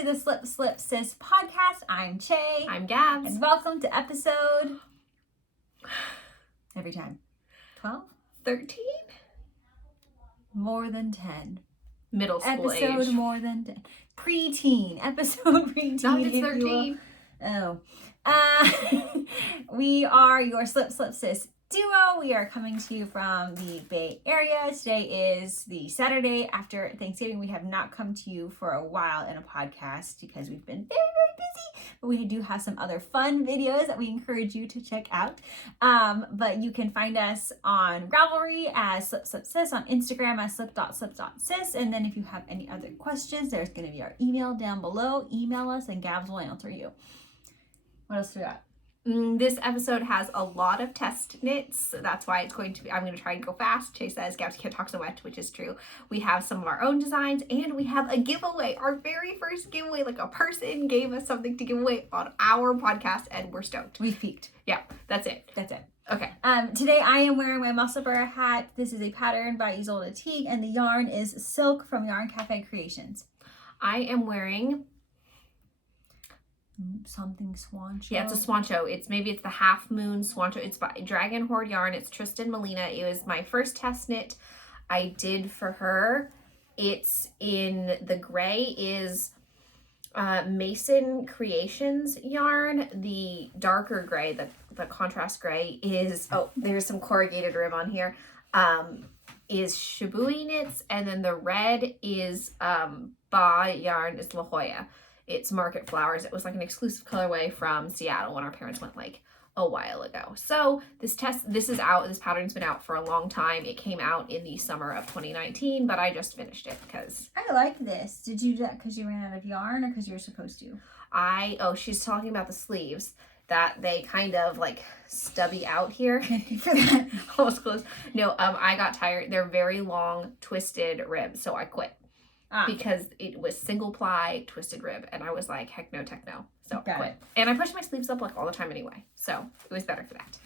to the Slip Slip Sis podcast. I'm Che. I'm Gabs. And welcome to episode... every time. 12? 13? More than 10. Middle school episode age. More than 10. Preteen. Episode preteen. No, it's 13. We are your Slip Slip Sis duo. We are coming to you from the Bay Area. Today is the Saturday after Thanksgiving. We have not come to you for a while in a podcast because we've been very, very busy. But we do have some other fun videos that we encourage you to check out. But you can find us on Ravelry as Slip Slip Sis, on Instagram as slip.slip.sis. And then if you have any other questions, there's going to be our email down below. Email us and Gabs will answer you. What else do we got? This episode has a lot of test knits, so that's why it's going to be, I'm going to try and go fast. Chase says, Gabs can't talk so much, which is true. We have some of our own designs, and we have a giveaway. Our very first giveaway, like a person gave us something to give away on our podcast, and we're stoked. We've peaked. Yeah, that's it. That's it. Okay. Today I am wearing my Muscle Bear hat. This is a pattern by Isolde Teague, and the yarn is Silk from Yarn Cafe Creations. I am wearing... something Swancho. Yeah, it's a Swancho. It's the Half Moon Swancho. It's by Dragon Horde Yarn. It's Tristan Molina. It was my first test knit I did for her. It's in the gray is Mason Creations yarn. The darker gray, the contrast gray is, there's some corrugated rib on here, is Shibui Knits, and then the red is Ba Yarn is La Jolla. It's Market Flowers. It was like an exclusive colorway from Seattle when our parents went like a while ago. So this is out. This pattern's been out for a long time. It came out in the summer of 2019, but I just finished it because... I like this. Did you do that because you ran out of yarn or because you were supposed to? She's talking about the sleeves, that they kind of like stubby out here. For that. Almost close. No, I got tired. They're very long, twisted ribs, so I quit. Because it was single ply twisted rib, and I was like, heck no, techno. So I quit. And I pushed my sleeves up like all the time anyway, so it was better for that.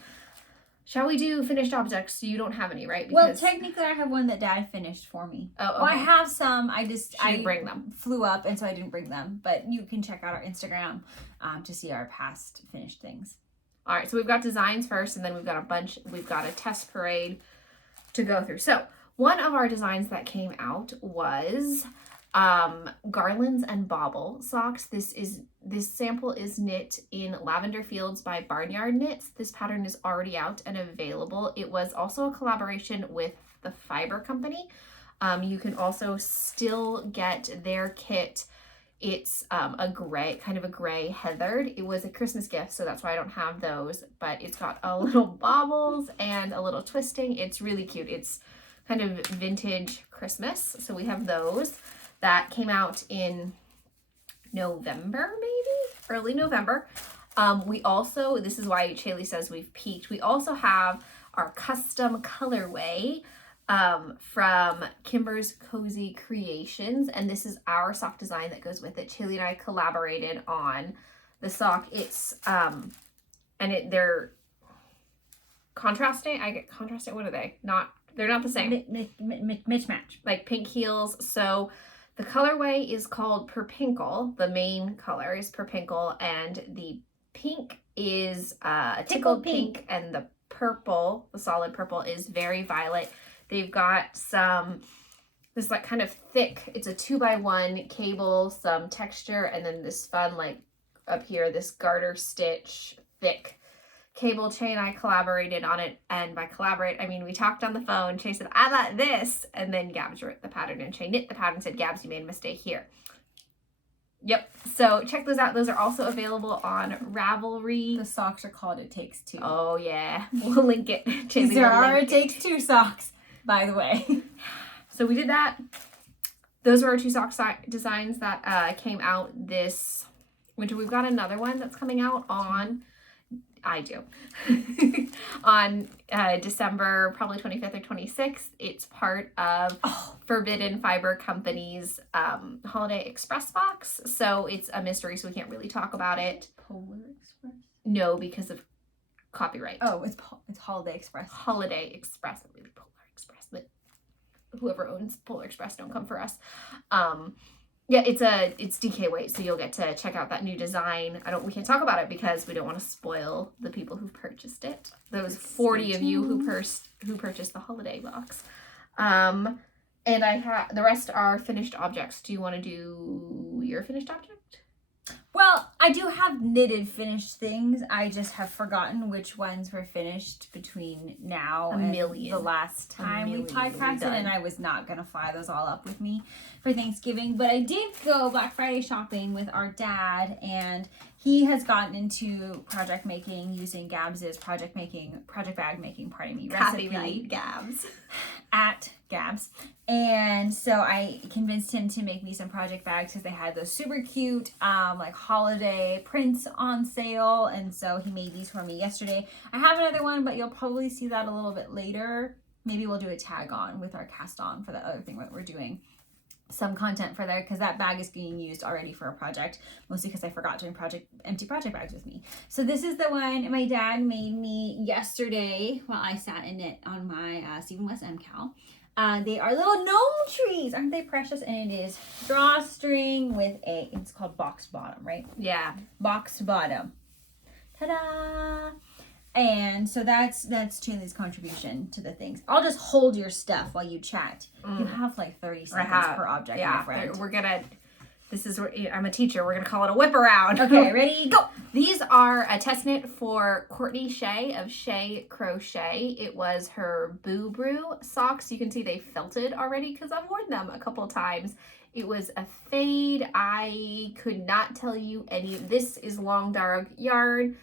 Shall we do finished objects? You don't have any, right? Well, technically, I have one that Dad finished for me. Oh, okay. Well, I have some. I didn't bring them. Flew up, and so I didn't bring them. But you can check out our Instagram to see our past finished things. All right, so we've got designs first, and then we've got a test parade to go through. So one of our designs that came out was garlands and bauble socks. This sample is knit in Lavender Fields by Barnyard Knits. This pattern is already out and available. It was also a collaboration with the Fiber Company. You can also still get their kit. It's a gray heathered. It was a Christmas gift, so that's why I don't have those, but it's got a little baubles and a little twisting. It's really cute. It's kind of vintage Christmas, so we have those. That came out in November, maybe? Early November. We also, this is why Chaley says we've peaked, we also have our custom colorway from Kimber's Cozy Creations, and this is our sock design that goes with it. Chaley and I collaborated on the sock. It's, they're contrasting. I get contrasting, what are they? They're not the same. Mismatch. Like pink heels. So the colorway is called Perpinkle. The main color is Perpinkle, and the pink is Tickled Pink, and the purple, the solid purple, is Very Violet. They've got this like kind of thick, it's a 2x1 cable, some texture, and then this fun like up here, this garter stitch thick cable chain. I collaborated on it, and by collaborate I mean we talked on the phone. Chase said, I like this, and then Gabs wrote the pattern, and Che knit the pattern and said, Gabs, you made a mistake here. Yep, so check those out. Those are also available on Ravelry. The socks are called It Takes Two. Oh yeah, we'll link it. These are our It Takes Two socks, by the way. So we did that. Those are our two sock designs that came out this winter. We've got another one that's coming out on on December, probably 25th or 26th. It's part of Forbidden Fiber Company's Holiday Express box. So it's a mystery, so we can't really talk about it. Polar Express? No, because of copyright. Oh, it's Holiday Express. Holiday Express, not really Polar Express, but whoever owns Polar Express, don't come for us. Yeah, it's DK weight, so you'll get to check out that new design. We can't talk about it because we don't want to spoil the people who've purchased it. Those 40 of you who purchased the holiday box. And the rest are finished objects. Do you want to do your finished object? Well, I do have knitted finished things. I just have forgotten which ones were finished between now and the last time we podcasted, and I was not going to fly those all up with me for Thanksgiving. But I did go Black Friday shopping with our dad, and he has gotten into project making using Gabs's project bag making, recipe. Gabs. At Gabs. And so I convinced him to make me some project bags because they had those super cute like holiday prints on sale, and so he made these for me yesterday. I have another one, but you'll probably see that a little bit later. Maybe we'll do a tag on with our cast on for the other thing that we're doing. Some content for there because that bag is being used already for a project, mostly because I forgot to bring empty project bags with me. So this is the one my dad made me yesterday while I sat in it on my Stephen West MCal. They are little gnome trees. Aren't they precious? And it is drawstring with it's called box bottom, right? Yeah. Box bottom. Ta-da! And so that's Chandler's contribution to the things. I'll just hold your stuff while you chat. You have like 30 seconds per object, my friend. I'm a teacher. We're gonna call it a whip around. Okay, ready, go. These are a test knit for Courtney Shea of Shea Crochet. It was her Boo Brew socks. You can see they felted already because I've worn them a couple times. It was a fade. I could not tell you any. This is long dog yarn.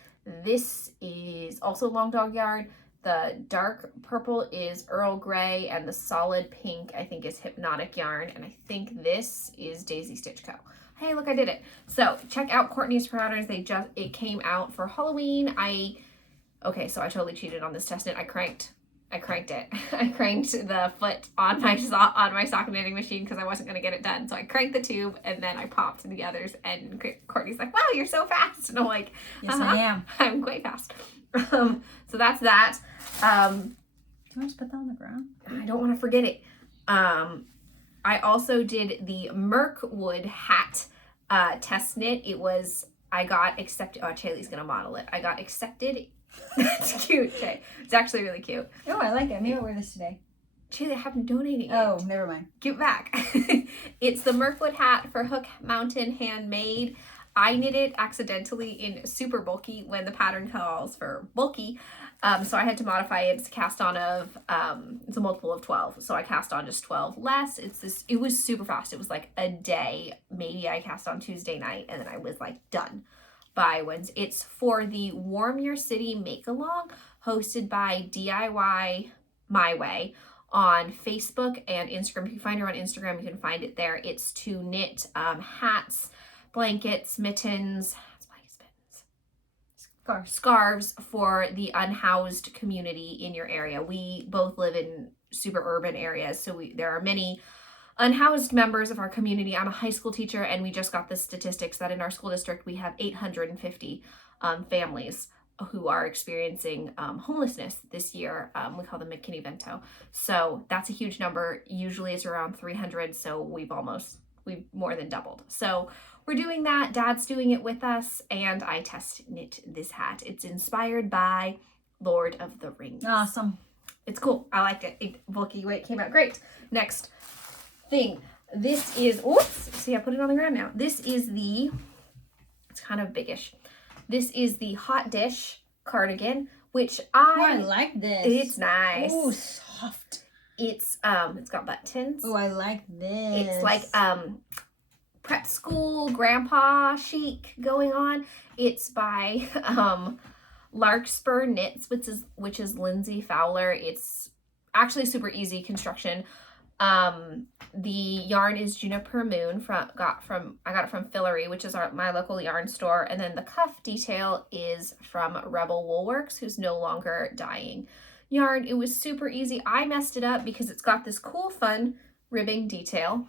This is also long dog yarn. The dark purple is Earl Grey, and the solid pink I think is Hypnotic yarn, and I think this is Daisy Stitch Co. Hey, look, I did it. So check out Courtney's patterns. It came out for Halloween. So I totally cheated on this test knit. I cranked it. I cranked the foot on my sock knitting machine because I wasn't going to get it done. So I cranked the tube and then I popped the others, and Courtney's like, wow, you're so fast. And I'm like, yes, I am. I'm quite fast. So that's that. Do you want to just put that on the ground? I don't want to forget it. I also did the Mirkwood hat test knit. I got accepted. Oh, Chaley's going to model it. I got accepted. It's cute, Shay. It's actually really cute. Oh, I like it. Maybe I'll wear this today. Chaley, I haven't donated it. Oh, never mind. Give it back. It's the Mirkwood hat for Hook Mountain Handmade. I knit it accidentally in super bulky when the pattern calls for bulky. So I had to modify it. It's a cast on of, it's a multiple of 12. So I cast on just 12 less. It was super fast. It was like a day. Maybe I cast on Tuesday night and then I was like done by Wednesday. It's for the Warm Your City Make Along hosted by DIY My Way on Facebook and Instagram. If you find her on Instagram, you can find it there. It's to knit hats, blankets, mittens, scarves for the unhoused community in your area. We both live in super urban areas, so there are many unhoused members of our community. I'm a high school teacher, and we just got the statistics that in our school district we have 850 families who are experiencing homelessness this year. We call them McKinney-Vento. So that's a huge number. Usually it's around 300, so we've more than doubled. So we're doing that. Dad's doing it with us, and I test knit this hat. It's inspired by Lord of the Rings. Awesome. It's cool. I liked it. Bulky weight came out great. Next thing. This is, see, I put it on the ground now. This is it's kind of biggish. This is the Hot Dish cardigan, which I like this. It's nice. Oh, soft. It's got buttons. Oh, I like this. It's like prep school grandpa chic going on. It's by Larkspur Knits, which is Lindsay Fowler. It's actually super easy construction. The yarn is Juniper Moon I got it from Fillory, which is my local yarn store, and then the cuff detail is from Rebel Woolworks, who's no longer dyeing yarn. It was super easy. I messed it up because it's got this cool fun ribbing detail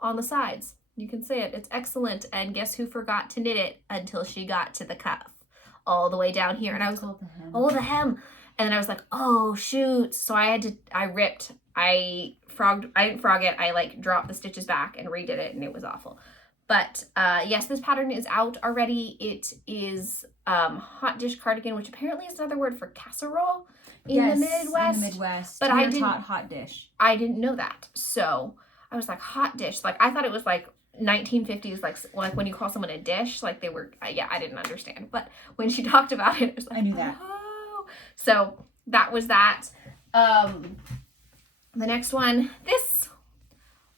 on the sides. You can see it. It's excellent. And guess who forgot to knit it until she got to the cuff? All the way down here. And I was called the hem. Oh, the hem. And then I was like, oh shoot. So I didn't frog it. I like dropped the stitches back and redid it, and it was awful. But yes, this pattern is out already. It is hot dish cardigan, which apparently is another word for casserole in the Midwest. In the Midwest. But I didn't hot dish. I didn't know that. So I was like, hot dish. Like I thought it was like 1950s, like when you call someone a dish, like they were. Yeah, I didn't understand. But when she talked about it, it was like, I knew that. Oh. So that was that. The next one, this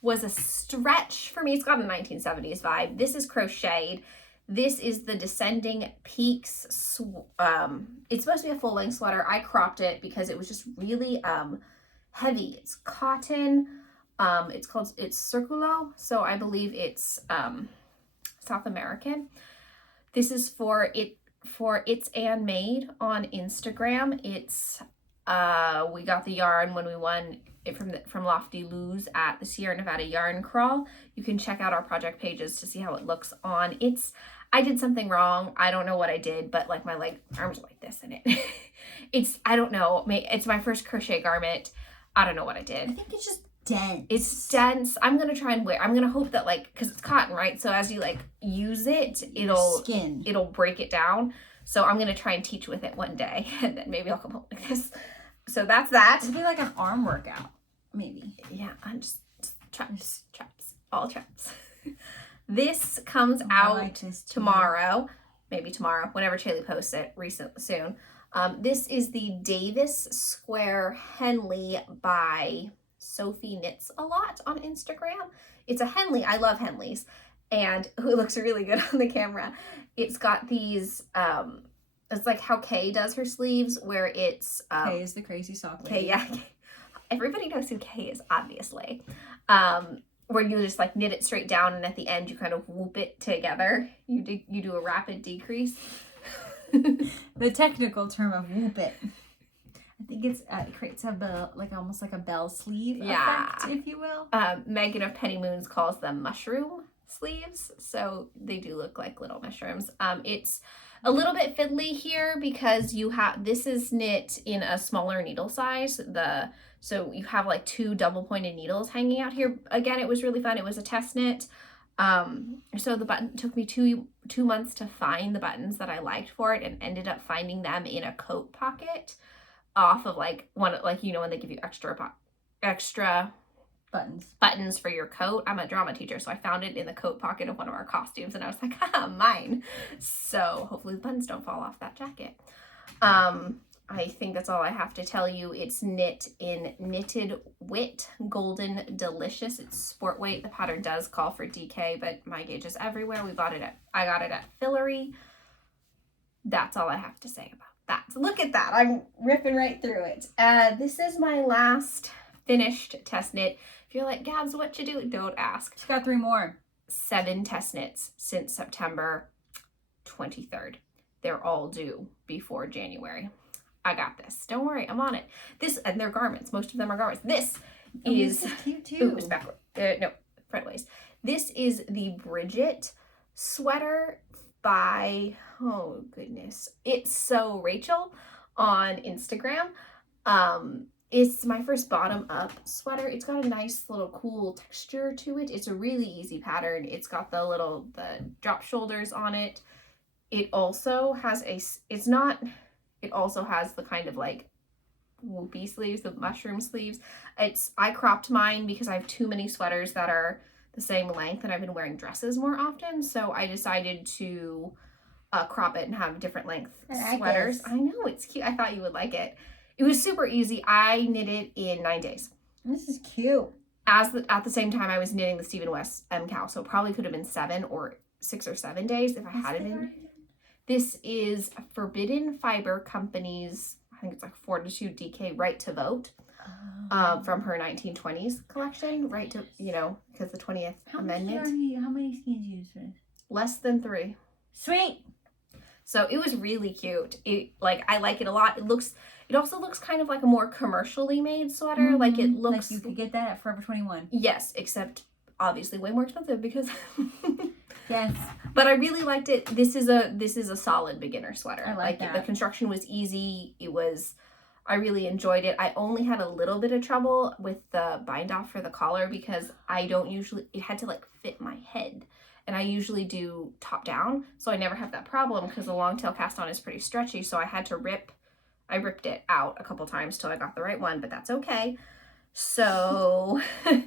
was a stretch for me. It's got a 1970s vibe. This is crocheted. This is the Descending Peaks. It's supposed to be a full-length sweater. I cropped it because it was just really heavy. It's cotton. It's Circulo, so I believe it's South American. This is for It's Ann Made on Instagram. It's we got the yarn when we won it from Lofty Lou's at the Sierra Nevada Yarn Crawl. You can check out our project pages to see how it looks on. I did something wrong. I don't know what I did, but like my arms are like this in it. I don't know. It's my first crochet garment. I don't know what I did. I think it's just dense. It's dense. I'm gonna try and I'm gonna hope that because it's cotton, right? So as you use it, it'll break it down. So I'm gonna try and teach with it one day, and then maybe I'll come home like this. So that's that. It'll be like an arm workout, maybe. Yeah, I'm just traps, all traps. This comes out tomorrow, maybe tomorrow, whenever Chaley posts it soon. This is the Davis Square Henley by Sophie Knits a Lot on Instagram. It's a Henley. I love Henleys, and it looks really good on the camera. It's got these. It's like how Kay does her sleeves, where it's Kay is the crazy sock lady. Kay, yeah. Everybody knows who Kay is, obviously. Where you just knit it straight down, and at the end you kind of whoop it together. You do a rapid decrease. The technical term of whoop it. I think it creates a bell, almost like a bell sleeve effect, if you will. Megan of Penny Moons calls them mushroom sleeves, so they do look like little mushrooms. It's a little bit fiddly here because this is knit in a smaller needle size. So you have 2 double pointed needles hanging out here. Again, it was really fun. It was a test knit. So the button took me 2 months to find the buttons that I liked for it, and ended up finding them in a coat pocket off of one, when they give you extra buttons for your coat. I'm a drama teacher, so I found it in the coat pocket of one of our costumes, and I was like, mine. So hopefully the buttons don't fall off that jacket. I think that's all I have to tell you. It's knit in Knitted Wit Golden Delicious. It's sport weight. The pattern does call for DK, but my gauge is everywhere. I got it at Fillory. That's all I have to say about that. So look at that. I'm ripping right through it. This is my last finished test knit. If you're like, Gabs, what you do? Don't ask. She's got 3 more. 7 test knits since September 23rd. They're all due before January. I got this. Don't worry, I'm on it. And they're garments. Most of them are garments. This is cute too. Ooh, it's backward. No, front ways. This is the Bridget sweater by, oh goodness, It's So Rachel on Instagram. It's my first bottom up sweater. It's got a nice little cool texture to it. It's a really easy pattern. It's got the drop shoulders on it. It also has it also has the kind of whoopy sleeves, the mushroom sleeves. I cropped mine because I have too many sweaters that are the same length, and I've been wearing dresses more often. So I decided to crop it and have different length sweaters. I know, it's cute. I thought you would like it. It was super easy. I knit it in 9 days. This is cute. At the same time, I was knitting the Stephen West MCAL, so it probably could have been 7 or 6 or 7 days if I had been. This is Forbidden Fiber Company's, I think it's Fortitude DK Right to Vote, from her 1920s collection. Right to, because the 20th Amendment. How many skeins you use for this? Less than 3. Sweet. So it was really cute. I like it a lot. It also looks kind of like a more commercially made sweater. Mm-hmm. It looks. You could get that at Forever 21. Yes, except obviously way more expensive because. Yes. But I really liked it. This is a solid beginner sweater. I like that. The construction was easy. It was I really enjoyed it. I only had a little bit of trouble with the bind off for the collar because it had to like fit my head. And I usually do top down, so I never have that problem because the long tail cast on is pretty stretchy. So I ripped it out a couple times till I got the right one, but that's okay. So, well,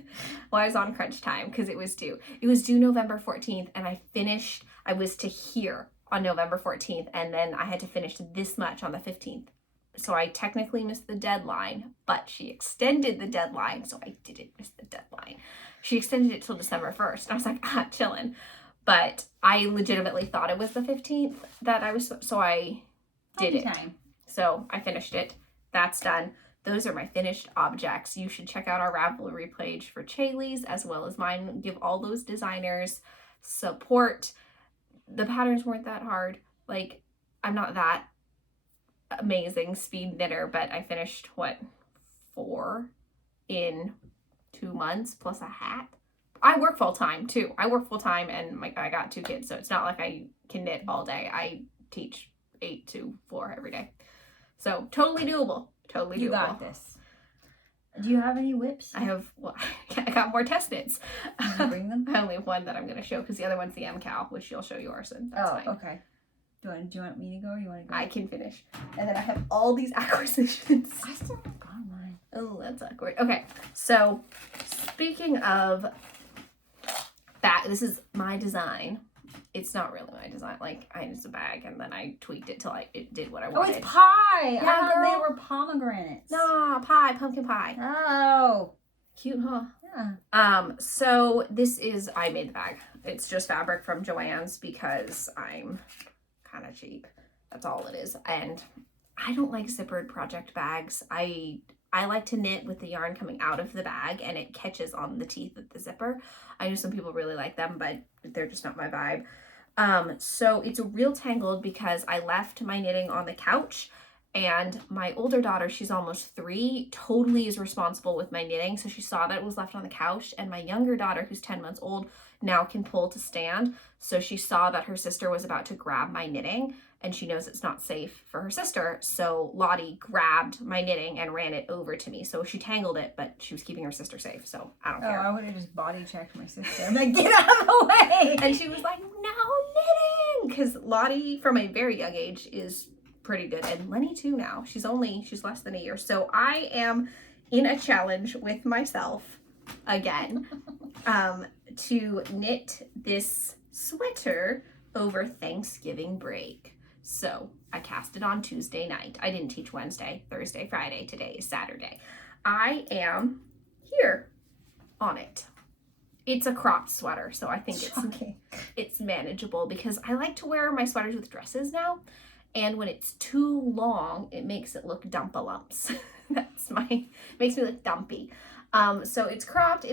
I was on crunch time because it was due. It was due November 14th, and I was to here on November 14th, and then I had to finish this much on the 15th. So I technically missed the deadline, but she extended the deadline, so I didn't miss the deadline. She extended it till December 1st. And I was like, chillin'. But I legitimately thought it was the 15th that I was, so I did it. So I finished it. That's done. Those are my finished objects. You should check out our Ravelry page for Chaley's as well as mine. Give all those designers support. The patterns weren't that hard. Like, I'm not that amazing speed knitter, but I finished 4 in 2 months plus a hat. I work full time too. I work full time and I got 2 kids, so it's not like I can knit all day. I teach 8 to 4 every day. So totally doable. Totally doable. You got this. Do you have any whips? I got more test knits. Can you bring them? I only have one that I'm going to show because the other one's the MCal, which you'll show yours. And that's fine. Okay. Do you want me to go or you want to go? I can finish. And then I have all these acquisitions. I still haven't got mine. Oh, that's awkward. Okay, so speaking of that, this is my design. It's not really my design. Like, it's a bag, and then I tweaked it till it did what I wanted. Oh, it's pie. Yeah, I thought girl. they were pomegranates. Nah, pie, pumpkin pie. Oh. Cute, huh? Yeah. So I made the bag. It's just fabric from Joann's because I'm kind of cheap. That's all it is. And I don't like zippered project bags. I like to knit with the yarn coming out of the bag and it catches on the teeth of the zipper. I know some people really like them, but they're just not my vibe. So it's real tangled because I left my knitting on the couch, and my older daughter, she's almost 3, totally is responsible with my knitting. So she saw that it was left on the couch, and my younger daughter, who's 10 months old, now can pull to stand. So she saw that her sister was about to grab my knitting, and she knows it's not safe for her sister. So Lottie grabbed my knitting and ran it over to me. So she tangled it, but she was keeping her sister safe. So I don't care. I would have just body checked my sister. I'm like, get out of the way. And she was like, no knitting. Because Lottie, from a very young age, is pretty good. And Lenny too now. She's less than a year. So I am in a challenge with myself again to knit this sweater over Thanksgiving break. So I cast it on Tuesday night. I didn't teach Wednesday, Thursday, Friday. Today is Saturday. I am here on it. It's a cropped sweater, so I think it's manageable because I like to wear my sweaters with dresses now. And when it's too long, it makes it look dumpalumps. Makes me look dumpy. So it's cropped.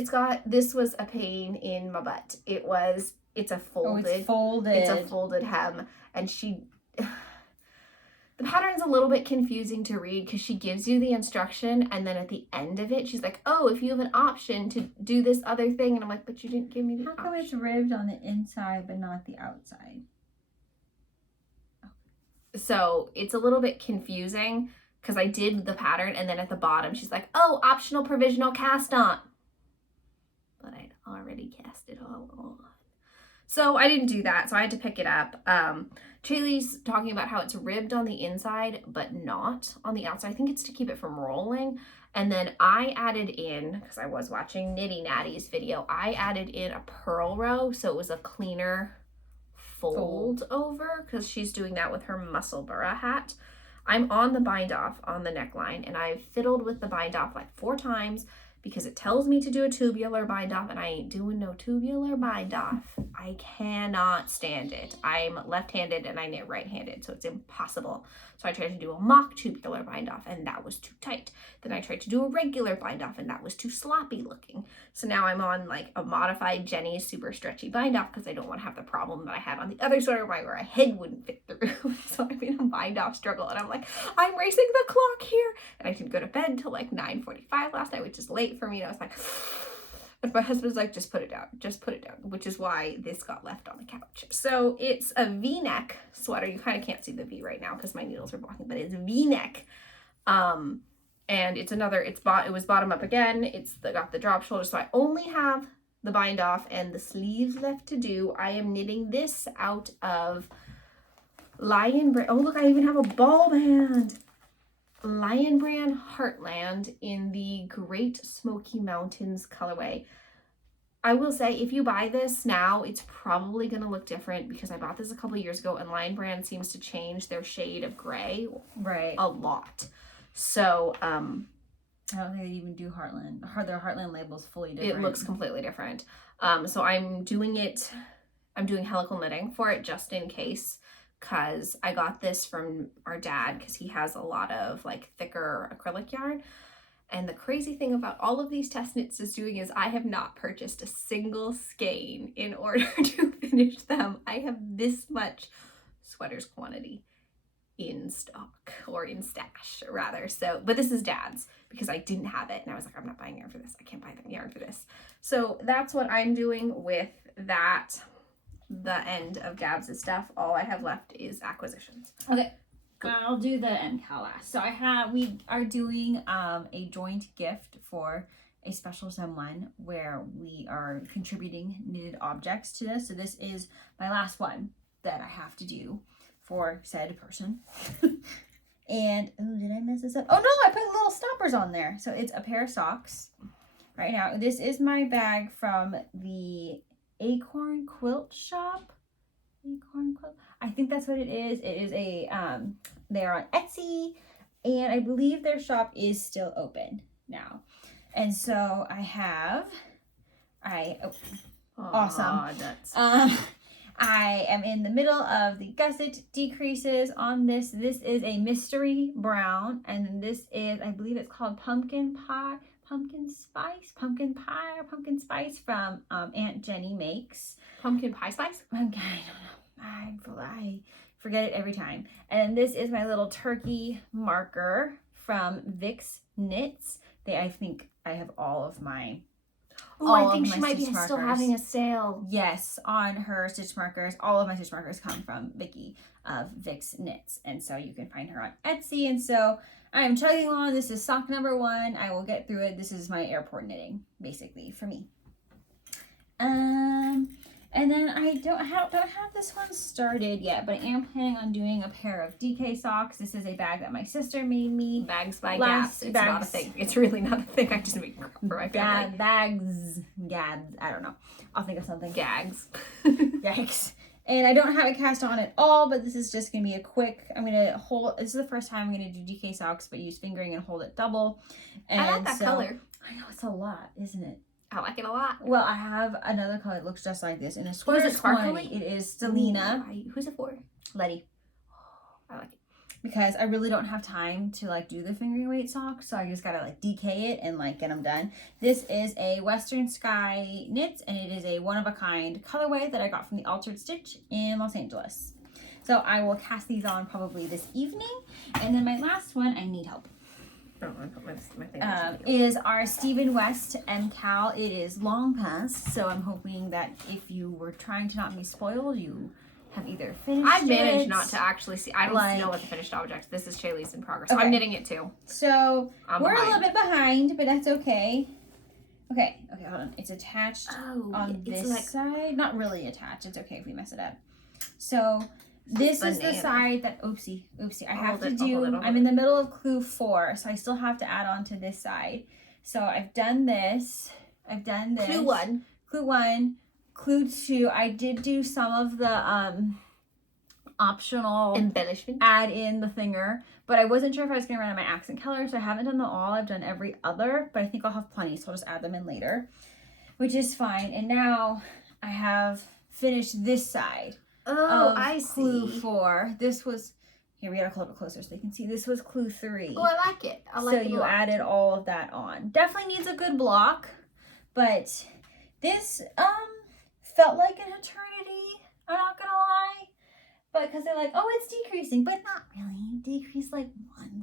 This was a pain in my butt. It's a folded. Oh, it's folded. It's a folded hem. And the pattern's a little bit confusing to read because she gives you the instruction and then at the end of it, she's like, oh, if you have an option to do this other thing. And I'm like, but you didn't give me the option. How come it's ribbed on the inside but not the outside? So it's a little bit confusing because I did the pattern and then at the bottom she's like, oh, optional provisional cast on. But I'd already cast it all on. So I didn't do that, so I had to pick it up. Chaley's talking about how it's ribbed on the inside but not on the outside. I think it's to keep it from rolling. And then I added in, because I was watching Nitty Natty's video, I added in a purl row so it was a cleaner fold over because she's doing that with her Musselburgh hat. I'm on the bind off on the neckline and I've fiddled with the bind off like 4 times because it tells me to do a tubular bind off and I ain't doing no tubular bind off. I cannot stand it. I'm left-handed and I knit right-handed, so it's impossible. So I tried to do a mock tubular bind off and that was too tight. Then I tried to do a regular bind off and that was too sloppy looking. So now I'm on like a modified Jenny's super stretchy bind off because I don't want to have the problem that I had on the other sweater where a head wouldn't fit through. So I'm in a bind off struggle and I'm like, I'm racing the clock here. And I didn't go to bed until like 9:45 last night, which is late for me. And I was like, and my husband's like, just put it down, which is why this got left on the couch. So it's a V-neck sweater. You kind of can't see the V right now because my needles are blocking, but it's V-neck And it was bottom up again. Got the drop shoulder. So I only have the bind off and the sleeves left to do. I am knitting this out of Lion Brand. Oh, look, I even have a ball band. Lion Brand Heartland in the Great Smoky Mountains colorway. I will say, if you buy this now, it's probably going to look different because I bought this a couple years ago, and Lion Brand seems to change their shade of gray a lot. So, I don't think they even do Heartland. Their Heartland label's fully different. It looks completely different. So I'm doing helical knitting for it just in case, because I got this from our dad because he has a lot of like thicker acrylic yarn. And the crazy thing about all of these test knits is doing is I have not purchased a single skein in order to finish them. I have this much sweaters quantity in stock, or in stash rather. So, but this is dad's because I didn't have it and I was like, I'm not buying yarn for this. I can't buy the yarn for this. So that's what I'm doing with that, the end of Gabs' stuff. All I have left is acquisitions. Okay. I'll do the MCAL last. So we are doing a joint gift for a special someone where we are contributing knitted objects to this. So this is my last one that I have to do for said person. And, oh, did I mess this up? Oh no, I put little stoppers on there. So it's a pair of socks. Right now, this is my bag from the Acorn Quilt Shop. Acorn Quilt. I think that's what it is. It is they're on Etsy, and I believe their shop is still open now. And so awesome. I am in the middle of the gusset decreases on this. This is a mystery brown, and then this is, I believe it's called pumpkin spice from Aunt Jenny Makes. Pumpkin pie spice? I don't know. I forget it every time. And this is my little turkey marker from Vic's Knits. I think I have all of my. Oh, I think she might be still having a sale. Yes, on her stitch markers. All of my stitch markers come from Vicky of Vic's Knits. And so you can find her on Etsy. And so I am chugging along. This is sock number 1. I will get through it. This is my airport knitting, basically, for me. And then I don't have this one started yet, but I am planning on doing a pair of DK socks. This is a bag that my sister made me. Bags by Gabs. It's not a thing. It's really not a thing. I just make crap for my family. Bags. I don't know. I'll think of something. Gags. Gags. And I don't have it cast on at all, but this is just going to be a quick, this is the first time I'm going to do DK socks, but use fingering and hold it double. And I like that color. I know, it's a lot, isn't it? I like it a lot. Well, I have another color that looks just like this in a square. Is it sparkly? It is Selena. Who's it for? Letty. I like it. Because I really don't have time to do the fingering weight socks, so I just gotta DK it and get them done. This is a Western Sky Knits, and it is a one-of-a-kind colorway that I got from the Altered Stitch in Los Angeles. So I will cast these on probably this evening. And then my last one, I need help. Is our Stephen West MCAL. It is long past, so I'm hoping that if you were trying to not be spoiled, you have either finished I've managed not to actually see. I don't know what the finished object. This is Shaylee's in progress. So I'm knitting it too. So we're a little bit behind, but that's okay. Okay, hold on. It's attached on this side. Not really attached. It's okay if we mess it up. So this is the side that, oopsie, I have to do, I'm in the middle of clue 4, so I still have to add on to this side. So I've done this. Clue 1. Clue 2, I did do some of the optional embellishment. Add in the thinger, but I wasn't sure if I was going to run out my accent color, so I haven't done them all. I've done every other, but I think I'll have plenty, so I'll just add them in later, which is fine. And now I have finished this side. Oh, I see. Clue 4. This was, here, we gotta hold it closer so they can see. This was clue 3. Oh, I like it. I like it. So you added all of that on. Definitely needs a good block, but this felt like an eternity. I'm not gonna lie, but because they're like, oh, it's decreasing, but not really. Decrease 1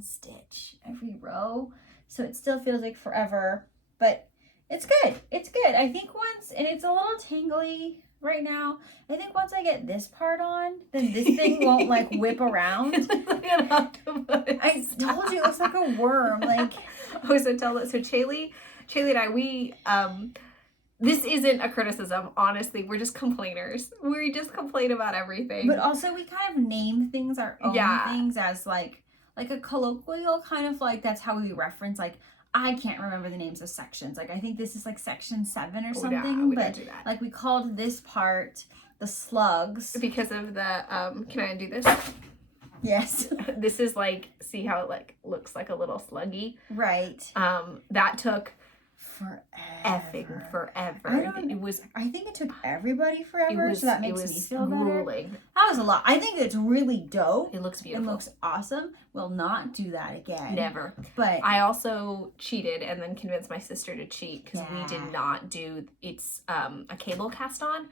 stitch every row, so it still feels like forever, but it's good. It's good. I think once, and it's a little tangly right now. I think once I get this part on, then this thing won't like whip around. I told you it looks like a worm. Like, oh, so tell us. So Chaylee and I, we this isn't a criticism. Honestly, we're just complainers. We just complain about everything. But also, we kind of name things our own things as like a colloquial kind of like, that's how we reference, like, I can't remember the names of sections. Like, I think this is like section 7 or something. Yeah, we but don't do that. Like, we called this part the slugs. Because of the, can I undo this? Yes. This is like, see how it like looks like a little sluggy? Right. That took forever. I think it took everybody forever, so that makes me feel grueling. Better. That was a lot. I think it's really dope. It looks beautiful. It looks awesome. We'll not do that again. Never. But I also cheated and then convinced my sister to cheat because we did not do, it's a cable cast on.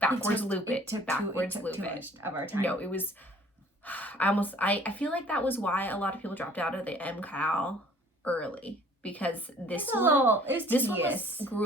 Backwards loop it. Backwards loop too it. Much of our time. No, it was, I feel like that was why a lot of people dropped out of the MCAL early. Because this one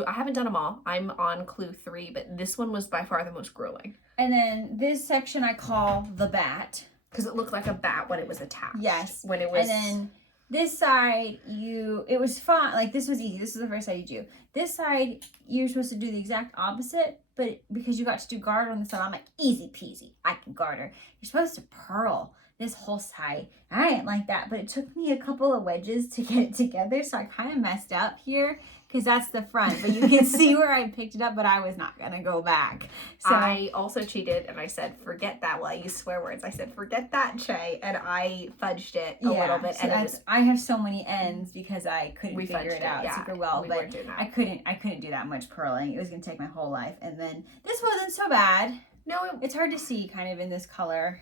I haven't done them all. I'm on clue 3, but this one was by far the most grueling. And then this section I call the bat. Because it looked like a bat when it was attached. Yes. When it was... And then this side, it was fun. Like, this was easy. This is the first side you do. This side, you're supposed to do the exact opposite. But because you got to do garter on the side, I'm like, easy peasy. I can garter. You're supposed to purl this whole side. I didn't like that, but it took me a couple of wedges to get it together, so I kind of messed up here because that's the front, but you can see where I picked it up, but I was not gonna go back. So I also cheated and I said, forget that. Well, I used swear words. I said, forget that, Che, and I fudged it a little bit. So and I have so many ends because I couldn't figure it out super well, but I couldn't do that much purling. It was gonna take my whole life, and then this wasn't so bad. No, it's hard to see kind of in this color.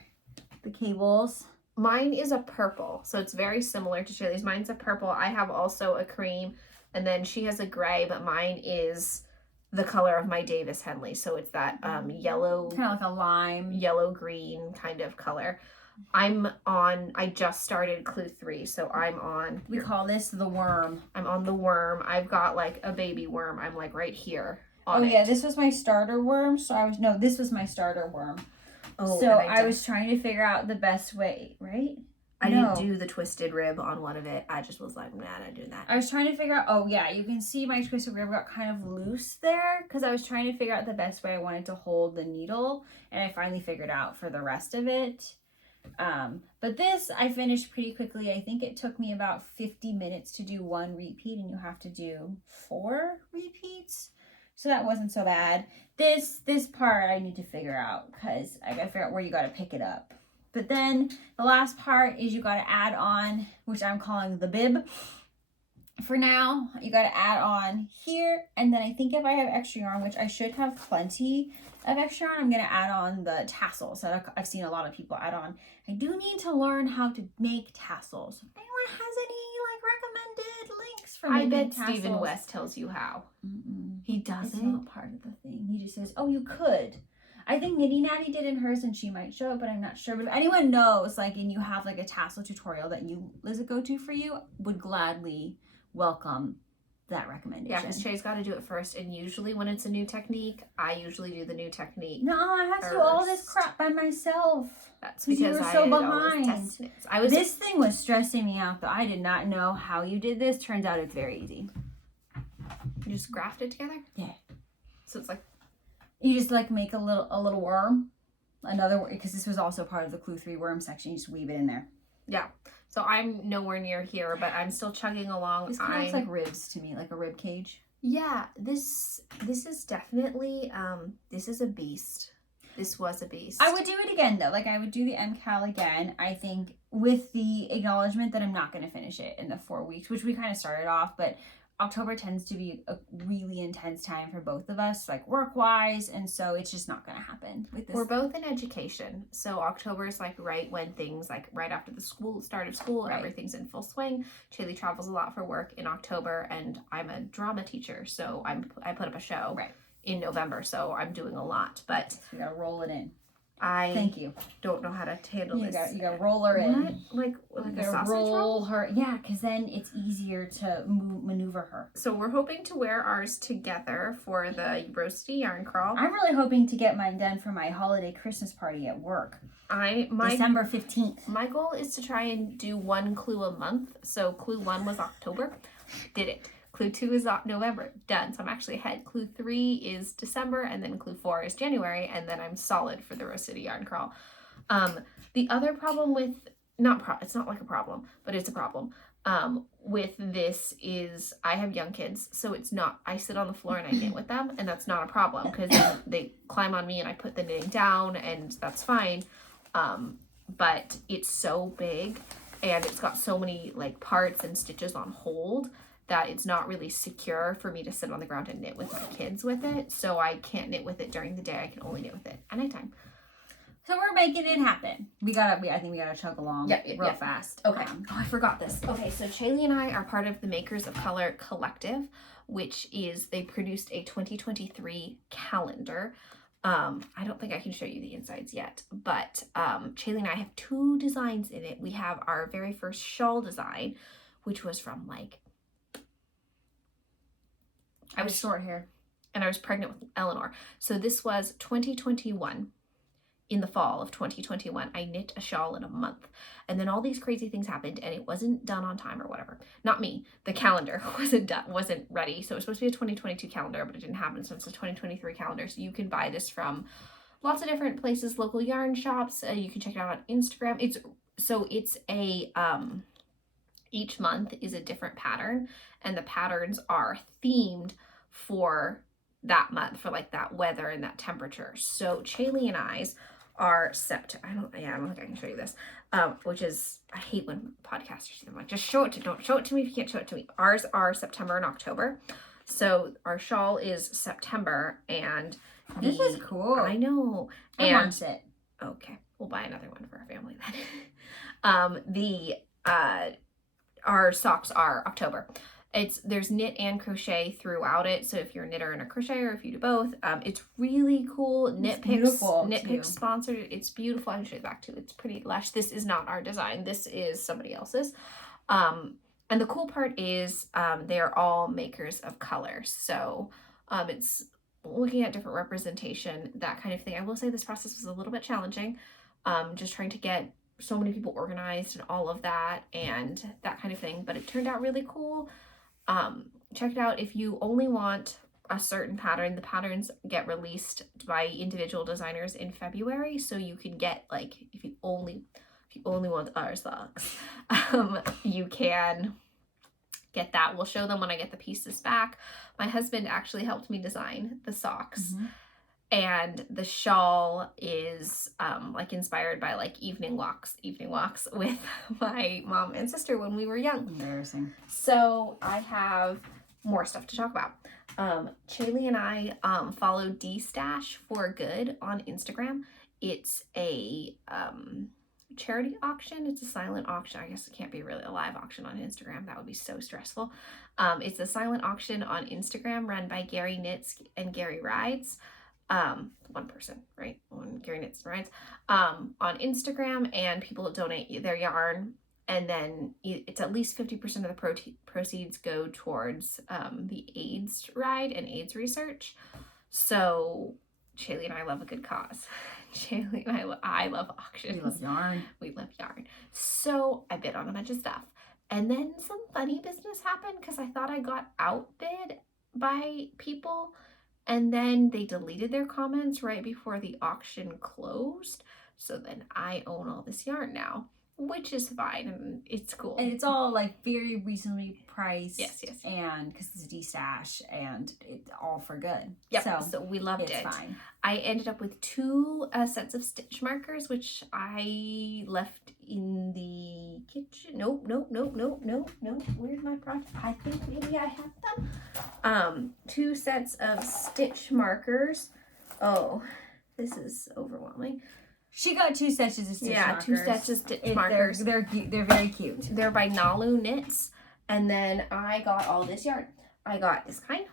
The cables. Mine is a purple, so it's very similar to Shirley's. Mine's a purple. I have also a cream, and then she has a gray, but mine is the color of my Davis Henley, so it's that yellow, kind of like a lime, yellow-green kind of color. I just started clue 3, so I'm on... We call this the worm. I'm on the worm. I've got like a baby worm. I'm like right here on it. Yeah, this was my starter worm, so this was my starter worm. Oh, so I was trying to figure out the best way, right? I didn't do the twisted rib on one of it. I just was like, nah, I didn't do that. I was trying to figure out, you can see my twisted rib got kind of loose there because I was trying to figure out the best way I wanted to hold the needle, and I finally figured out for the rest of it. But this I finished pretty quickly. I think it took me about 50 minutes to do 1 repeat, and you have to do 4 repeats. So that wasn't so bad. This part I need to figure out because I gotta figure out where you gotta pick it up. But then the last part is you gotta add on, which I'm calling the bib. For now, you gotta add on here, and then I think if I have extra yarn, which I should have plenty of extra yarn, I'm gonna add on the tassels that I've seen a lot of people add on. I do need to learn how to make tassels. If anyone has any recommended links for I making bet tassels? Stephen West tells you how. He doesn't. It's not part of the thing. He just says, oh, you could. I think Nitty Natty did in hers and she might show it, but I'm not sure. But if anyone knows, like, and you have like a tassel tutorial that is a go-to for you, would gladly welcome that recommendation. Yeah, because Che's got to do it first, and usually when it's a new technique, I usually do the new technique. No, I have to do all this crap by myself. That's because you were so behind. This thing was stressing me out, though. I did not know how you did this. Turns out it's very easy. You just graft it together? Yeah. So it's like... You just like make a little worm. Because this was also part of the clue 3 worm section. You just weave it in there. Yeah. So I'm nowhere near here, but I'm still chugging along. This kind of looks like ribs to me, like a rib cage. Yeah, this is definitely, this is a beast. This was a beast. I would do it again, though. Like, I would do the MCAL again, I think, with the acknowledgement that I'm not going to finish it in the 4 weeks, which we kind of started off, but October tends to be a really intense time for both of us, like work-wise, and so it's just not going to happen with this. We're both in education, so October is like right when things, like right after the start of school, right. Everything's in full swing. Chaylee travels a lot for work in October, and I'm a drama teacher, so I put up a show in November, so I'm doing a lot, but... We got to roll it in. I Thank you. don't know how to handle You this. gotta roll her in. What? Like You a gotta sausage roll roll? her. Yeah, because then it's easier to maneuver her. So we're hoping to wear ours together for the roasty yarn crawl. I'm really hoping to get mine done for my holiday Christmas party at work. December 15th. My goal is to try and do one clue a month. So clue 1 was October. Did it. Clue 2 is November. Done. So I'm actually ahead. Clue 3 is December, and then clue 4 is January, and then I'm solid for the roasted yarn crawl. The other problem with it's not like a problem, but it's a problem. With this is I have young kids, so it's not, I sit on the floor and I knit with them, and that's not a problem because they climb on me and I put the knitting down, and that's fine. But it's so big and it's got so many like parts and stitches on hold that it's not really secure for me to sit on the ground and knit with my kids with it. So I can't knit with it during the day. I can only knit with it at nighttime. So we're making it happen. I think we gotta chug along real fast. Okay. I forgot this. Okay, so Shaylee and I are part of the Makers of Color Collective, which is, they produced a 2023 calendar. I don't think I can show you the insides yet, but Shaylee and I have 2 designs in it. We have our very first shawl design, which was from like, I was short hair and I was pregnant with Eleanor. So this was 2021. In the fall of 2021, I knit a shawl in a month, and then all these crazy things happened and it wasn't done on time or whatever. Not me, the calendar wasn't ready. So it was supposed to be a 2022 calendar, but it didn't happen. So it's a 2023 calendar. So you can buy this from lots of different places, local yarn shops. You can check it out on Instagram. It's a, each month is a different pattern, and the patterns are themed for that month, for like that weather and that temperature. So Shaylee and I's are I don't think I can show you this, which is, I hate when podcasters do them. Like, just don't show it to me if you can't show it to me. Ours are September and October. So our shawl is September, and this is cool. I know. I want it. Okay, we'll buy another one for our family then. Our socks are October. There's knit and crochet throughout it. So if you're a knitter and a crocheter, if you do both, it's really cool. Knit Picks sponsored it. It's beautiful. I can show you the back too. It's pretty lush. This is not our design. This is somebody else's. And the cool part is they're all makers of color. So it's looking at different representation, that kind of thing. I will say this process was a little bit challenging. Just trying to get so many people organized and all of that and that kind of thing. But it turned out really cool. Check it out. If you only want a certain pattern, the patterns get released by individual designers in February, so you can get, like, if you only want our socks, you can get that. We'll show them when I get the pieces back. My husband actually helped me design the socks. Mm-hmm. And the shawl is like inspired by like evening walks with my mom and sister when we were young. Embarrassing. So I have more stuff to talk about. Shaylee and I follow DESTASH for Good on Instagram. It's a charity auction. It's a silent auction. I guess it can't be really a live auction on Instagram. That would be so stressful. It's a silent auction on Instagram run by Gary Knits and Gary Rides. One person, right? Gary Knits and Rides, on Instagram, and people donate their yarn, and then it's at least 50% of the proceeds go towards the AIDS ride and AIDS research. So Shaylee and I love a good cause. Shaylee and I love auctions. We love yarn. We love yarn. So I bid on a bunch of stuff, and then some funny business happened because I thought I got outbid by people. And then they deleted their comments right before the auction closed. So then I own all this yarn now, which is fine, and it's cool. And it's all like very reasonably priced. Yes. And because it's DESTASH, and it's all for good. Yep. So we loved it. It's fine. I ended up with 2 sets of stitch markers, which I left in the kitchen. Nope. Where's my project? I think maybe I have them. 2 sets of stitch markers. Oh, this is overwhelming. She got 2 sets of stitch markers. 2 sets of stitch markers. They're very cute. They're by Nalu Knits. And then I got all this yarn. I got this kind.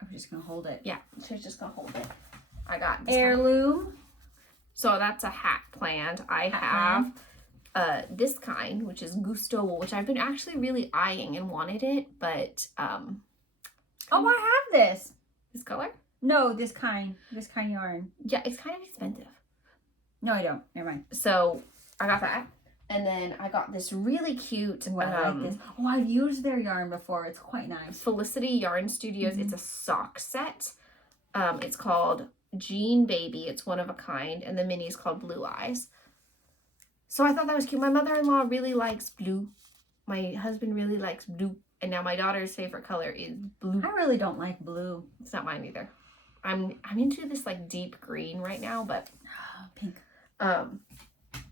I'm just going to hold it. Yeah, she's just going to hold it. I got this heirloom. So that's a hat planned. I have this kind, which is Gusto wool, which I've been actually really eyeing and wanted it, but oh, I have this. This color? No, this kind yarn. Yeah, it's kind of expensive. No, I don't. Never mind. So I got that. And then I got this really cute. I like this. Oh, I've used their yarn before. It's quite nice. Felicity Yarn Studios. It's a sock set. It's called Jean Baby. It's one of a kind. And the mini is called Blue Eyes. So I thought that was cute. My mother-in-law really likes blue. My husband really likes blue. And now my daughter's favorite color is blue. I really don't like blue. It's not mine either. I'm into this like deep green right now, but pink.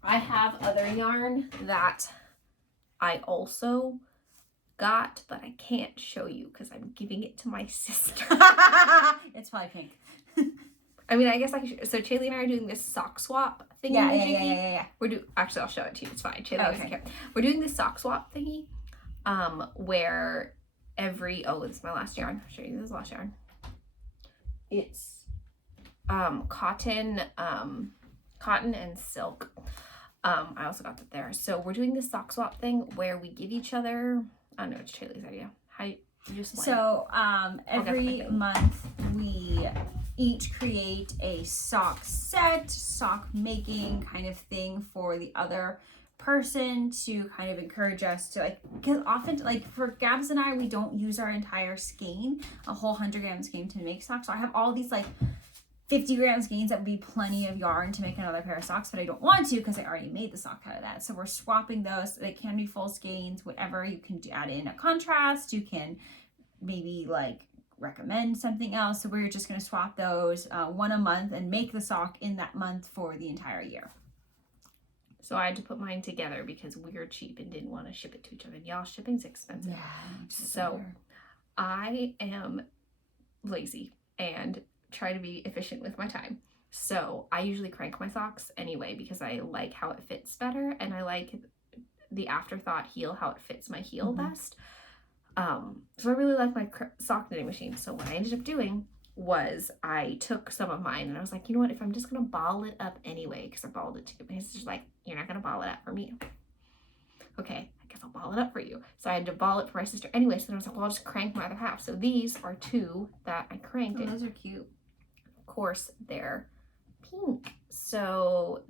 I have other yarn that I also got, but I can't show you because I'm giving it to my sister. It's probably pink. I mean, I guess I should. So Chaylee and I are doing this sock swap thingy. Yeah. Actually, I'll show it to you. It's fine. Chaylee doesn't care. We're doing this sock swap thingy, where this is my last yarn. I'll show you this last yarn. It's cotton and silk. I also got that there. So we're doing this sock swap thing where we give each other, I don't know, it's Chaylee's idea. Every month we each create a sock set, sock making kind of thing for the other person to kind of encourage us to because often for Gabs and I, we don't use our entire skein, a whole 100-gram skein to make socks. So I have all these 50-gram skeins that would be plenty of yarn to make another pair of socks, but I don't want to because I already made the sock out of that. So we're swapping those. They can be full skeins, whatever. You can add in a contrast. You can maybe recommend something else. So we're just going to swap those one a month and make the sock in that month for the entire year. So I had to put mine together because we are cheap and didn't want to ship it to each other. And y'all, shipping's expensive. Yeah. So I am lazy and try to be efficient with my time. So I usually crank my socks anyway because I like how it fits better and I like the afterthought heel, how it fits my heel best. So I really like my sock knitting machine. So what I ended up doing was I took some of mine and I was like, you know what, if I'm just gonna ball it up anyway, because I balled it too, my sister's like, you're not gonna ball it up for me. Okay, I guess I'll ball it up for you. So I had to ball it for my sister anyway. So then I was like, well, I'll just crank my other half. So these are two that I cranked. Oh, those are cute. Of course, they're pink. So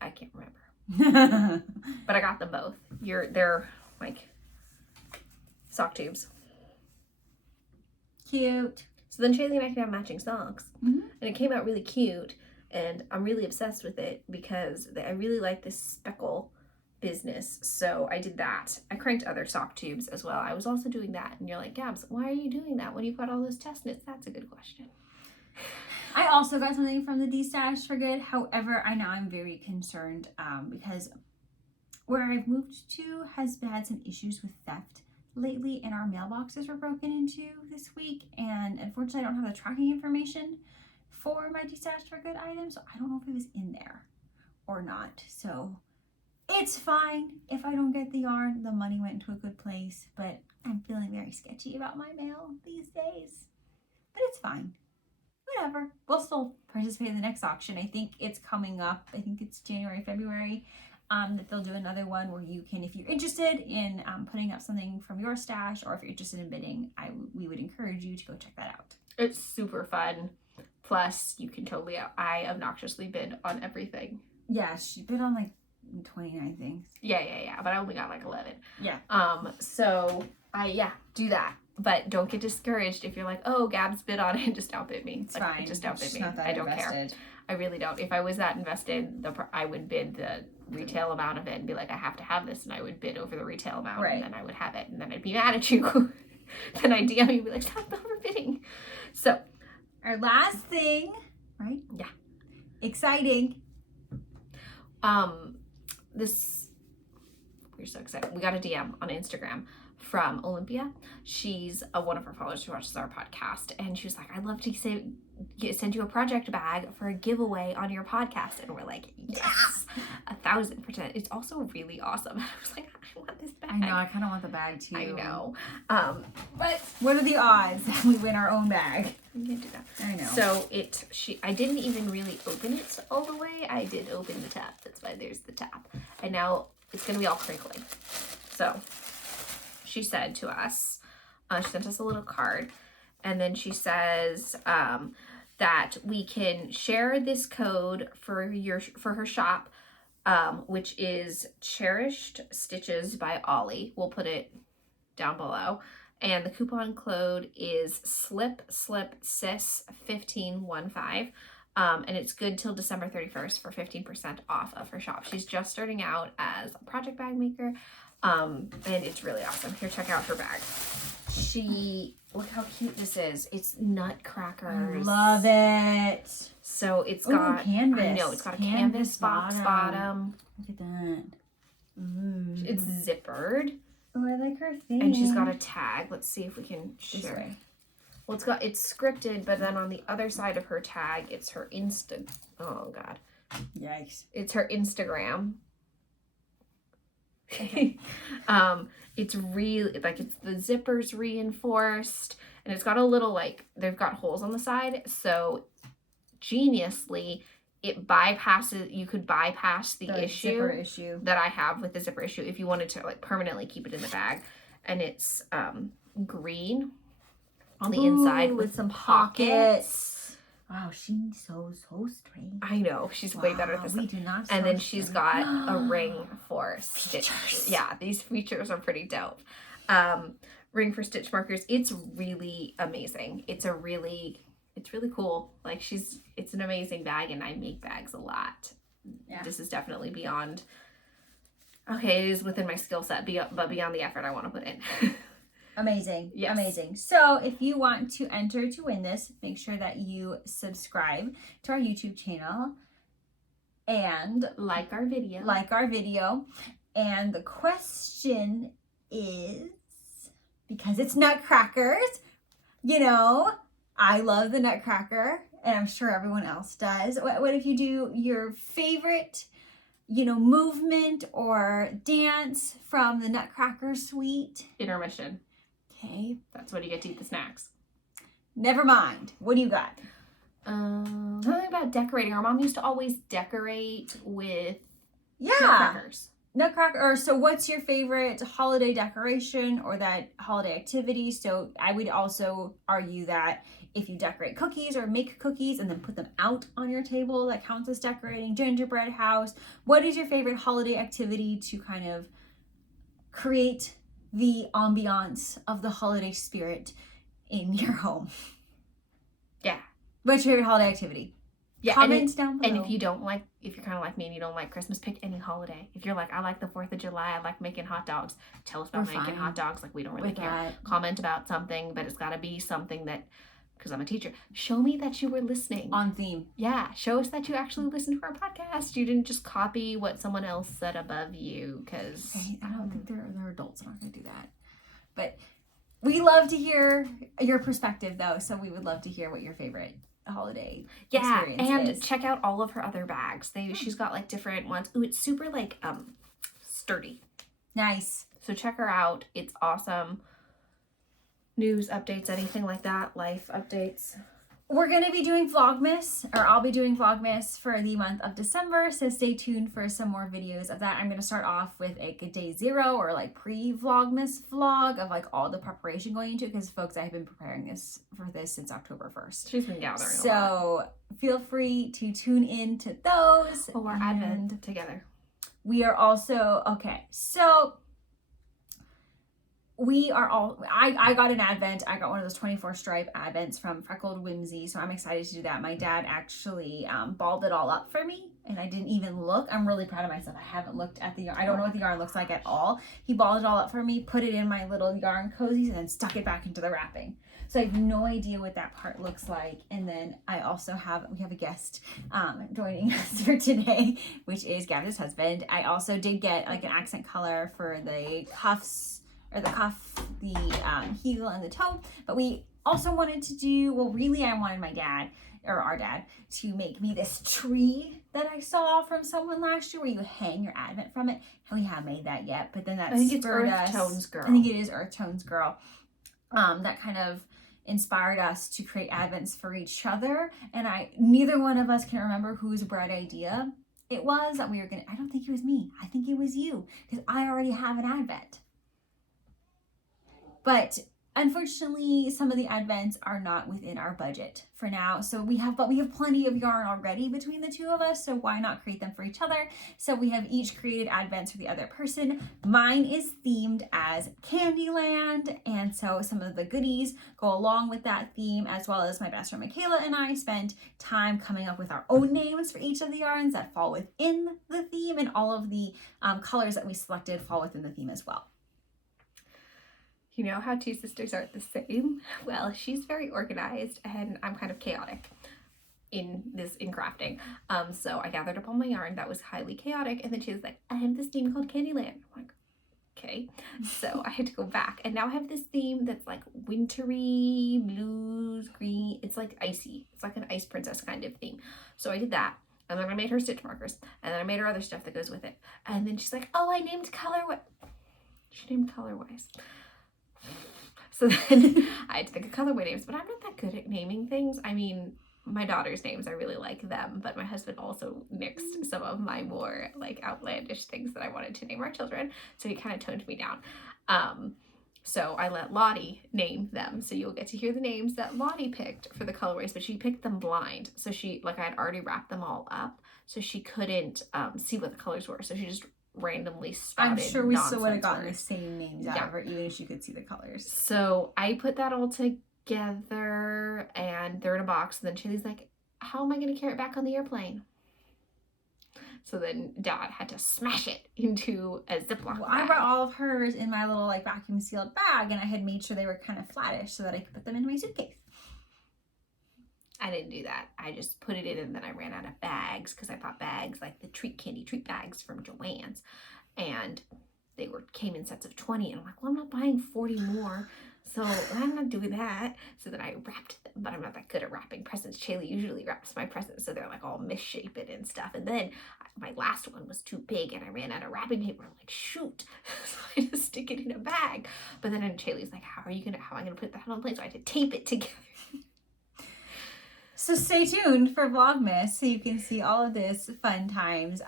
I can't remember. But I got them both. They're like sock tubes. Cute. So then Chaylee and I can have matching socks. Mm-hmm. And it came out really cute. And I'm really obsessed with it because I really like this speckle business. So I did that. I cranked other sock tubes as well. I was also doing that. And you're like, Gabs, why are you doing that when you've got all those test knits? That's a good question. I also got something from the DESTASH for good. However, I know I'm very concerned because where I've moved to has had some issues with theft lately, and our mailboxes were broken into this week, and unfortunately I don't have the tracking information for my DESTASH for good items, so I don't know if it was in there or not. So it's fine if I don't get the yarn. The money went into a good place, but I'm feeling very sketchy about my mail these days. But it's fine. Whatever. We'll still participate in the next auction. I think it's coming up. I think it's January, February. That they'll do another one where you can, if you're interested in putting up something from your stash, or if you're interested in bidding, we would encourage you to go check that out. It's super fun. Plus, you can totally, I obnoxiously bid on everything. Yeah, she bid on 29 things. Yeah. But I only got 11. Yeah. So do that. But don't get discouraged if you're like, oh, Gabs bid on it, just outbid me. It's fine. Just outbid me. Not that I don't invested. care. I really don't. If I was that invested, I would bid the retail amount of it and be like, I have to have this, and I would bid over the retail amount, right. And then I would have it, and then I'd be mad at you. Then I'd DM you and be like, stop overbidding. So our last thing, right? Yeah. Exciting. We're so excited. We got a DM on Instagram from Olympia. She's one of our followers who watches our podcast, and she was like, I'd love to send you a project bag for a giveaway on your podcast. And we're like, yes, 1,000%. It's also really awesome. I was like, I want this bag. I know, I kind of want the bag too. I know. But what are the odds that we win our own bag? We can't do that. I know. So I didn't even really open it all the way. I did open the top. That's why there's the top. And now it's going to be all crinkly. So she said to us, she sent us a little card, and then she says that we can share this code for her shop, which is Cherished Stitches by Ollie. We'll put it down below. And the coupon code is SlipSlipSis1515. And it's good till December 31st for 15% off of her shop. She's just starting out as a project bag maker. And it's really awesome. Here, check out her bag. Look how cute this is. It's nutcrackers. I love it. So it's got canvas. I know, it's got a canvas box bottom. Look at that. Ooh. It's zippered. Oh, I like her thing. And she's got a tag. Let's see if we can This share. way. Well, it's scripted, but then on the other side of her tag, it's her oh God. Yikes. It's her Instagram. It's really it's the zipper's reinforced, and it's got a little they've got holes on the side, so geniusly you could bypass the zipper issue that I have with the zipper issue if you wanted to permanently keep it in the bag. And it's green on the inside with some pockets. Wow, she's so straight. I know, she's way better at this. We do not. And then she's got a ring for stitch. Yeah, these features are pretty dope. Ring for stitch markers. It's really amazing. It's really cool. It's an amazing bag, and I make bags a lot. Yeah. This is definitely beyond. Okay, it is within my skill set, but beyond the effort I want to put in. Amazing. Yes. Amazing. So if you want to enter to win this, make sure that you subscribe to our YouTube channel and like our video. And the question is, because it's nutcrackers, I love the nutcracker, and I'm sure everyone else does. What if you do your favorite, movement or dance from the Nutcracker suite? Intermission. Okay. That's when you get to eat the snacks. Never mind. What do you got? Something about decorating. Our mom used to always decorate with nutcrackers. So what's your favorite holiday decoration or that holiday activity? So I would also argue that if you decorate cookies or make cookies and then put them out on your table, that counts as decorating. Gingerbread house. What is your favorite holiday activity to kind of create the ambiance of the holiday spirit in your home? Yeah. What's your favorite holiday activity? Yeah, comments down below. And if you're kind of like me and you don't like Christmas, pick any holiday. If you're like, I like the 4th of July, I like making hot dogs, tell us about making hot dogs. We don't really care. That. Comment about something, but it's got to be something that, because I'm a teacher, show me that you were listening. On theme. Yeah, show us that you actually listened to our podcast. You didn't just copy what someone else said above you, because... Okay, I don't think they're adults. I'm not going to do that. But we love to hear your perspective, though, so we would love to hear what your favorite holiday experience is. Check out all of her other bags. She's got different ones. Ooh, it's super sturdy. Nice. So check her out. It's awesome. News updates, anything like that, life updates. We're going to be doing Vlogmas, or I'll be doing Vlogmas for the month of December, so stay tuned for some more videos of that. I'm going to start off with a day 0 or pre-Vlogmas vlog of all the preparation going into it, because folks, I've been preparing for this since October 1st. She's been gathering a lot. So feel free to tune in to those. Oh, our Advent together. We are also, okay, so... I got an Advent. I got one of those 24 stripe Advents from Freckled Whimsy, so I'm excited to do that. My dad actually balled it all up for me, and I didn't even look. I'm really proud of myself. I haven't looked at the yarn. I don't know what the yarn looks like at all. He balled it all up for me, put it in my little yarn cozies, and then stuck it back into the wrapping. So I have no idea what that part looks like. And then we have a guest joining us for today, which is Gavin's husband. I also did get an accent color for the cuffs, or the cuff, the heel, and the toe. But we also wanted to do, well, really I wanted my dad, or our dad, to make me this tree that I saw from someone last year where you hang your advent from it. And we haven't made that yet, but then that I think it's spurred Earth us. Tones Girl. I think it is Earth Tones Girl. That kind of inspired us to create advents for each other. And neither one of us can remember whose bright idea it was that we were gonna, I don't think it was me. I think it was you, because I already have an advent. But unfortunately, some of the advents are not within our budget for now. So we have plenty of yarn already between the two of us. So why not create them for each other? So we have each created advents for the other person. Mine is themed as Candyland. And so some of the goodies go along with that theme, as well as my best friend Michaela and I spent time coming up with our own names for each of the yarns that fall within the theme, and all of the colors that we selected fall within the theme as well. You know how two sisters aren't the same? Well, she's very organized and I'm kind of chaotic in crafting. So I gathered up all my yarn that was highly chaotic, and then she was like, I have this theme called Candyland. I'm like, okay. So I had to go back, and now I have this theme that's like wintry, blues, green. It's like icy. It's like an ice princess kind of theme. So I did that. And then I made her stitch markers, and then I made her other stuff that goes with it. And then she's like, oh, I named she named colorwise. So then I had to think of colorway names, but I'm not that good at naming things. I mean, my daughter's names, I really like them, but my husband also nixed some of my more like outlandish things that I wanted to name our children. So he kind of toned me down. So I let Lottie name them. So you'll get to hear the names that Lottie picked for the colorways, but she picked them blind. So I had already wrapped them all up, so she couldn't see what the colors were. So she just randomly spouted. I'm sure we still would have gotten the same names out of her, even if she could see the colors. So I put that all together, and they're in a box. And then Chili's like, how am I going to carry it back on the airplane? So then Dad had to smash it into a Ziploc bag. I brought all of hers in my little like vacuum sealed bag, and I had made sure they were kind of flattish so that I could put them in my suitcase. I didn't do that. I just put it in, and then I ran out of bags because I bought bags like the candy treat bags from Joann's, and they came in sets of 20, and I'm like, well, I'm not buying 40 more, so I'm not doing that. So then I wrapped them, but I'm not that good at wrapping presents. Shaylee usually wraps my presents, so they're like all misshapen and stuff. And then my last one was too big, and I ran out of wrapping paper. I'm like, shoot. So I had to stick it in a bag. But then Shaylee's like, how am I gonna put that on plane? So I had to tape it together. So stay tuned for Vlogmas so you can see all of this fun times.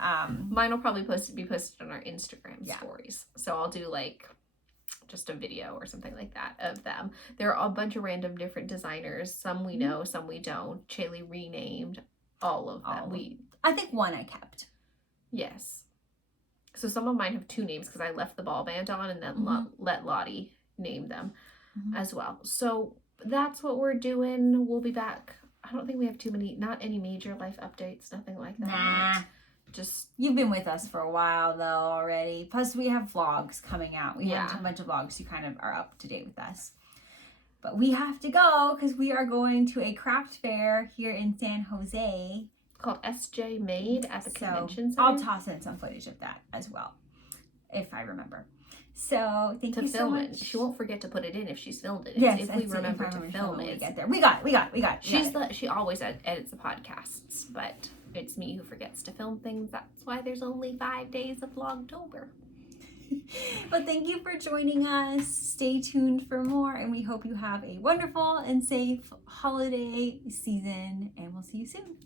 Mine will probably be posted on our Instagram stories. So I'll do like just a video or something like that of them. There are a bunch of random different designers. Some we know, some we don't. Shaylee renamed all of them. I think one I kept. Yes. So some of mine have two names because I left the ball band on and then let Lottie name them as well. So that's what we're doing. We'll be back. I don't think we have not any major life updates, nothing like that. Nah. Just, you've been with us for a while though already. Plus we have vlogs coming out. We have a bunch of vlogs, so you kind of are up to date with us. But we have to go because we are going to a craft fair here in San Jose. Called SJ Made at the convention center. I'll toss in some footage of that as well, if I remember. So thank you so much. She won't forget to put it in if she's filmed it. Yes, if we remember to film it. We get there. We got it. She always edits the podcasts, but it's me who forgets to film things. That's why there's only 5 days of Vlogtober. But thank you for joining us. Stay tuned for more, and we hope you have a wonderful and safe holiday season, and we'll see you soon.